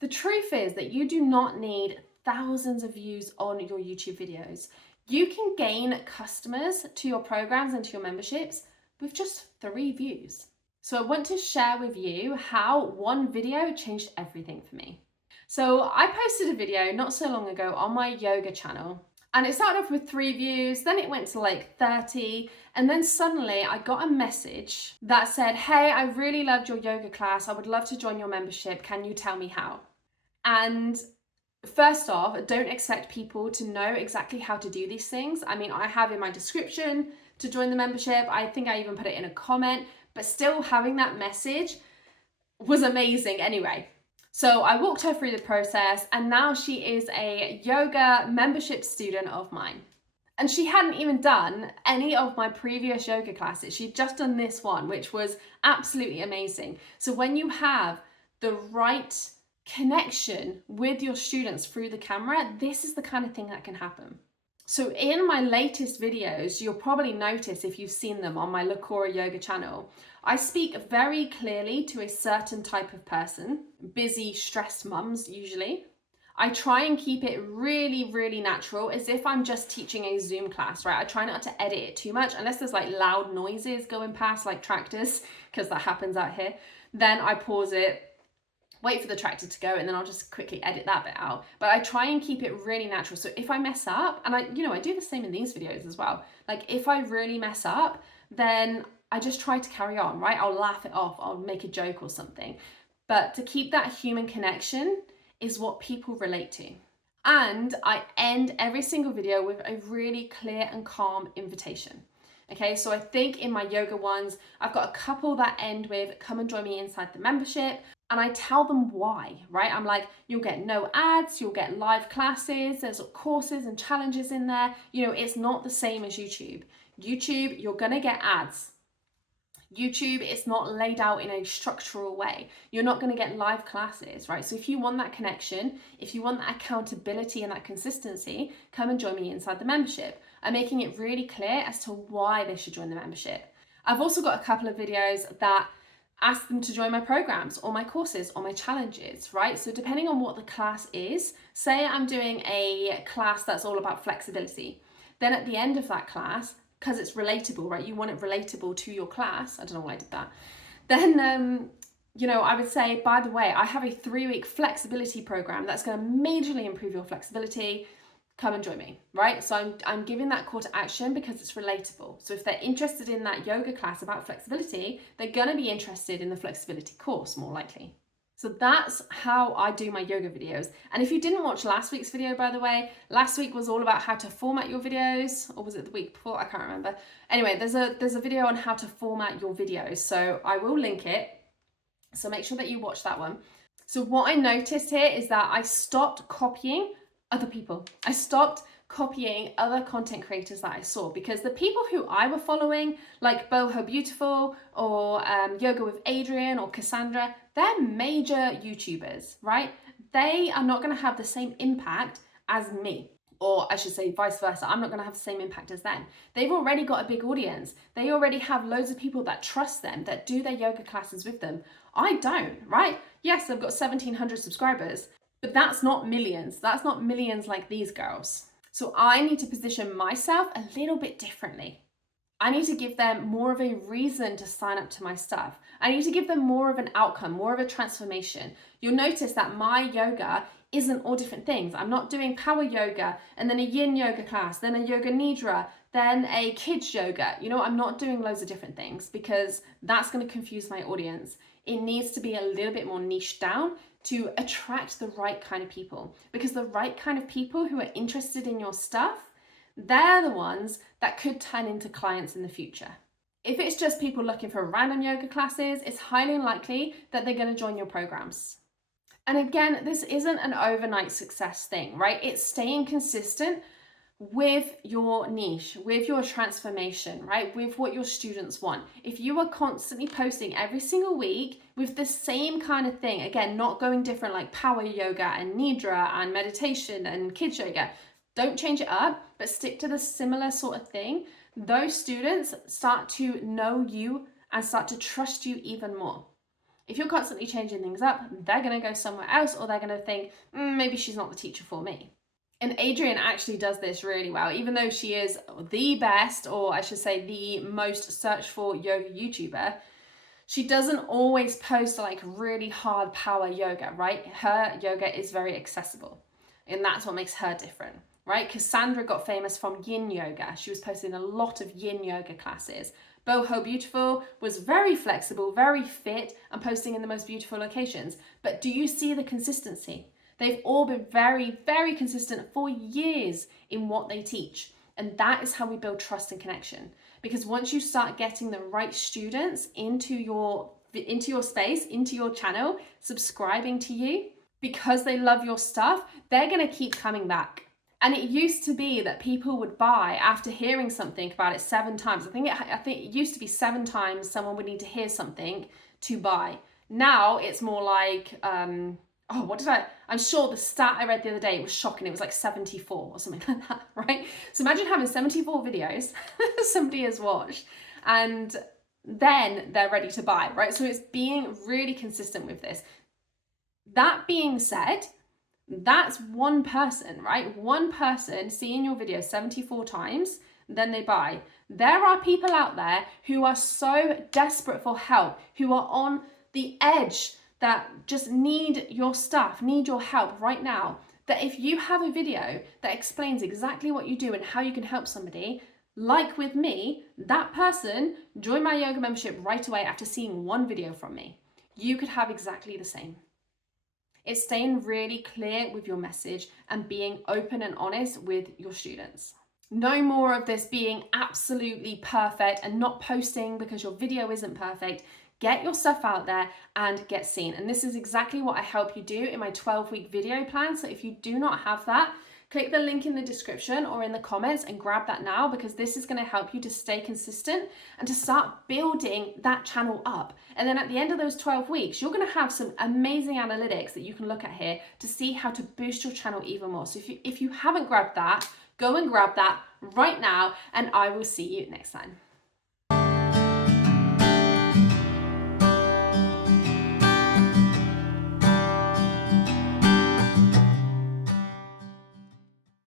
The truth is that you do not need thousands of views on your YouTube videos. You can gain customers to your programs and to your memberships with just 3 views. So I want to share with you how one video changed everything for me. So I posted a video not so long ago on my yoga channel, and it started off with 3 views, then it went to like 30, and then suddenly I got a message that said, "Hey, I really loved your yoga class. I would love to join your membership. Can you tell me how?" And first off, don't expect people to know exactly how to do these things. I mean, I have in my description to join the membership. I think I even put it in a comment, but still having that message was amazing anyway. So I walked her through the process, and now she is a yoga membership student of mine. And she hadn't even done any of my previous yoga classes. She'd just done this one, which was absolutely amazing. So when you have the right connection with your students through the camera, this is the kind of thing that can happen. So in my latest videos, you'll probably notice if you've seen them on my Lakora Yoga channel, I speak very clearly to a certain type of person, busy, stressed mums usually. I try and keep it really, really natural, as if I'm just teaching a Zoom class, right? I try not to edit it too much, unless there's like loud noises going past, like tractors, because that happens out here. Then I pause it, wait for the tractor to go, and then I'll just quickly edit that bit out. But I try and keep it really natural. So if I mess up, and I do the same in these videos as well. Like if I really mess up, then I just try to carry on, right? I'll laugh it off, I'll make a joke or something. But to keep that human connection is what people relate to. And I end every single video with a really clear and calm invitation. Okay, so I think in my yoga ones, I've got a couple that end with, "Come and join me inside the membership." And I tell them why, right? I'm like, you'll get no ads, you'll get live classes, there's courses and challenges in there. It's not the same as YouTube. YouTube, you're gonna get ads. YouTube, it's not laid out in a structural way. You're not going to get live classes, right? So if you want that connection, if you want that accountability and that consistency, come and join me inside the membership. I'm making it really clear as to why they should join the membership. I've also got a couple of videos that ask them to join my programs or my courses or my challenges, right? So depending on what the class is, say I'm doing a class that's all about flexibility, then at the end of that class, because it's relatable, right? You want it relatable to your class. I don't know why I did that. Then, I would say, by the way, I have a 3-week flexibility program that's going to majorly improve your flexibility. Come and join me, right? So I'm giving that call to action because it's relatable. So if they're interested in that yoga class about flexibility, they're going to be interested in the flexibility course more likely. So that's how I do my yoga videos. And if you didn't watch last week's video, by the way, last week was all about how to format your videos, or was it the week before? I can't remember. Anyway, there's a video on how to format your videos. So I will link it. So make sure that you watch that one. So what I noticed here is that I stopped copying other people. I stopped copying other content creators that I saw, because the people who I were following, like Boho Beautiful or Yoga with Adrian or Cassandra, they're major YouTubers, right? They are not going to have the same impact as me. Or I should say vice versa, I'm not going to have the same impact as them. They've already got a big audience. They already have loads of people that trust them, that do their yoga classes with them. I don't, right? Yes, I've got 1,700 subscribers, but that's not millions. That's not millions like these girls. So I need to position myself a little bit differently. I need to give them more of a reason to sign up to my stuff. I need to give them more of an outcome, more of a transformation. You'll notice that my yoga isn't all different things. I'm not doing power yoga and then a yin yoga class, then a yoga nidra, then a kids yoga. I'm not doing loads of different things, because that's going to confuse my audience. It needs to be a little bit more niche down to attract the right kind of people, because the right kind of people who are interested in your stuff, they're the ones that could turn into clients in the future. If it's just people looking for random yoga classes, it's highly unlikely that they're going to join your programs. And again, this isn't an overnight success thing, right? It's staying consistent with your niche, with your transformation, right? With what your students want. If you are constantly posting every single week with the same kind of thing, again, not going different like power yoga and nidra and meditation and kids yoga, don't change it up, but stick to the similar sort of thing. Those students start to know you and start to trust you even more. If you're constantly changing things up, they're going to go somewhere else, or they're going to think, maybe she's not the teacher for me. And Adrienne actually does this really well, even though she is the best, or I should say the most searched for yoga YouTuber. She doesn't always post like really hard power yoga, right? Her yoga is very accessible, and that's what makes her different, right? Cassandra got famous from yin yoga. She was posting a lot of yin yoga classes. Boho Beautiful was very flexible, very fit, and posting in the most beautiful locations. But do you see the consistency? They've all been very, very consistent for years in what they teach. And that is how we build trust and connection. Because once you start getting the right students into your space, into your channel, subscribing to you, because they love your stuff, they're going to keep coming back. And it used to be that people would buy after hearing something about it 7 times. I think it used to be 7 times someone would need to hear something to buy. Now it's more like, I'm sure the stat I read the other day was shocking. It was like 74 or something like that, right? So imagine having 74 videos somebody has watched, and then they're ready to buy, right? So it's being really consistent with this. That being said, that's one person, right? One person seeing your video 74 times, then they buy. There are people out there who are so desperate for help, who are on the edge, that just need your stuff, need your help right now, that if you have a video that explains exactly what you do and how you can help somebody, like with me, that person joined my yoga membership right away after seeing one video from me. You could have exactly the same. It's staying really clear with your message and being open and honest with your students. No more of this being absolutely perfect and not posting because your video isn't perfect. Get your stuff out there and get seen. And this is exactly what I help you do in my 12-week video plan. So if you do not have that, click the link in the description or in the comments and grab that now, because this is going to help you to stay consistent and to start building that channel up. And then at the end of those 12 weeks, you're going to have some amazing analytics that you can look at here to see how to boost your channel even more. So if you haven't grabbed that, go and grab that right now, and I will see you next time.